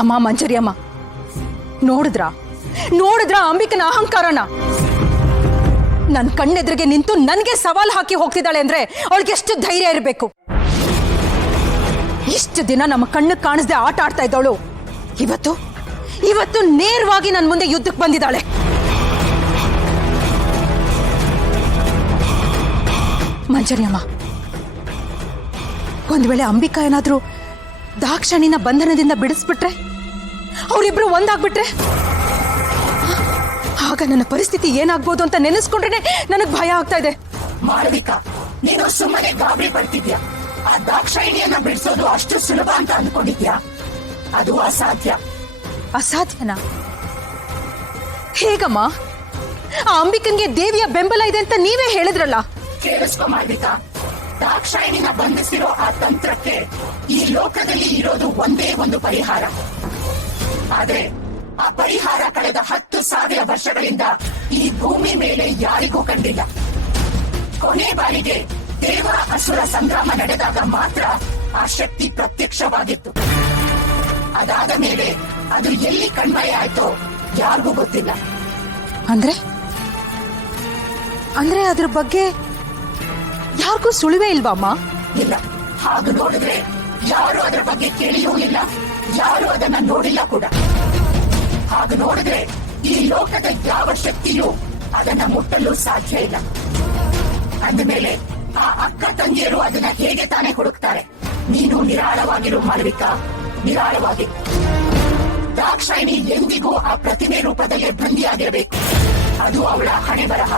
ಅಮ್ಮ ಮಂಜರಿ ಅಮ್ಮ, ನೋಡಿದ್ರ ಅಂಬಿಕನ ಅಹಂಕಾರನ? ನನ್ನ ಕಣ್ಣೆದ್ರಿಗೆ ನಿಂತು ನನಗೆ ಸವಾಲ್ ಹಾಕಿ ಹೋಗ್ತಿದ್ದಾಳೆ ಅಂದ್ರೆ ಅವಳಿಗೆ ಎಷ್ಟು ಧೈರ್ಯ ಇರಬೇಕು? ಇಷ್ಟು ದಿನ ನಮ್ಮ ಕಣ್ಣು ಕಾಣಿಸದೆ ಆಟ ಆಡ್ತಾ ಇದ್ದವಳು ಇವತ್ತು ನೇರವಾಗಿ ನನ್ನ ಮುಂದೆ ಯುದ್ಧಕ್ಕೆ ಬಂದಿದ್ದಾಳೆ. ಮಂಜರಿ ಅಮ್ಮ, ಒಂದ್ ವೇಳೆ ಅಂಬಿಕಾ ಏನಾದ್ರೂ ದಾಕ್ಷಾಣಿನ ಬಂಧನದಿಂದ ಬಿಡಿಸ್ಬಿಟ್ರೆ, ಅವರಿಬ್ರು ಒಂದಾಗ್ಬಿಟ್ರೆ, ಆಗ ನನ್ನ ಪರಿಸ್ಥಿತಿ ಏನಾಗ್ಬೋದು ಅಂತ ನೆನೆಸ್ಕೊಂಡ್ರೆ ನನಗ್ ಭಯ ಆಗ್ತಾ ಇದೆ. ಮಾಳವಿಕಾ, ನೀನು ಸುಮ್ಮನೆ ಗಾಬರಿ ಪಡ್ತಿದ್ಯಾ? ಆ ದಾಕ್ಷಾಯಿಣಿಯನ್ನ ಬಿಡಿಸೋದು ಅಷ್ಟು ಸುಲಭ ಅಂತ ಅನ್ಕೊಂಡಿದ್ಯಾ? ಅದು ಅಸಾಧ್ಯ. ಅಸಾಧ್ಯನಾ? ಹೇಗಮ್ಮ? ಆ ಅಂಬಿಕನ್ಗೆ ದೇವಿಯ ಬೆಂಬಲ ಇದೆ ಅಂತ ನೀವೇ ಹೇಳಿದ್ರಲ್ಲ. ಕೇಳಿಸ್ಕೊ ಮಾಳವಿಕಾ, ದಾಕ್ಷಾಯಿಣಿನ ಬಂಧಿಸಿರೋ ಆ ತಂತ್ರಕ್ಕೆ ಈ ಲೋಕದಲ್ಲಿ ಇರೋದು ಒಂದೇ ಒಂದು ಪರಿಹಾರ. ಆದ್ರೆ ಆ ಪರಿಹಾರ ಕಳೆದ 10,000 ವರ್ಷಗಳಿಂದ ಈ ಭೂಮಿ ಮೇಲೆ ಯಾರಿಗೂ ಕಂಡಿಲ್ಲ. ಕೊನೆ ಬಾರಿಗೆ ದೇವ ಅಸುರ ಸಂಗ್ರಾಮ ನಡೆದಾಗ ಮಾತ್ರ ಆ ಶಕ್ತಿ ಪ್ರತ್ಯಕ್ಷವಾಗಿತ್ತು. ಅದಾದ ಮೇಲೆ ಅದು ಎಲ್ಲಿ ಕಣ್ಮಯ ಆಯ್ತೋ ಯಾರಿಗೂ ಗೊತ್ತಿಲ್ಲ. ಅಂದ್ರೆ ಅದ್ರ ಬಗ್ಗೆ ಯಾರಿಗೂ ಸುಳಿವೇ ಇಲ್ವಮ್ಮ? ಇಲ್ಲ. ಹಾಗೆ ನೋಡಿದ್ರೆ ಯಾರು ಅದರ ಬಗ್ಗೆ ಕೇಳಿಯೂ ಇಲ್ಲ, ಯಾರು ಅದನ್ನ ನೋಡಿಲ್ಲ ಕೂಡ. ಹಾಗೆ ನೋಡಿದ್ರೆ ಈ ಲೋಕದ ಯಾವ ಶಕ್ತಿಯೂ ಅದನ್ನ ಮುಟ್ಟಲು ಸಾಧ್ಯ ಇಲ್ಲ. ಅಂದಮೇಲೆ ಆ ಅಕ್ಕ ತಂಗಿಯರು ಅದನ್ನ ಹೇಗೆ ತಾನೇ ಹುಡುಕ್ತಾರೆ? ನೀನು ನಿರಾಳವಾಗಿರು ಮಾಳವಿಕಾ, ನಿರಾಳವಾಗಿ. ದಾಕ್ಷಾಯಿಣಿ ಎಂದಿಗೂ ಆ ಪ್ರತಿಮೆ ರೂಪದಲ್ಲೇ ಬಂದಿಯಾಗಿರಬೇಕು. ಅದು ಅವಳ ಹಣೆ ಬರಹ.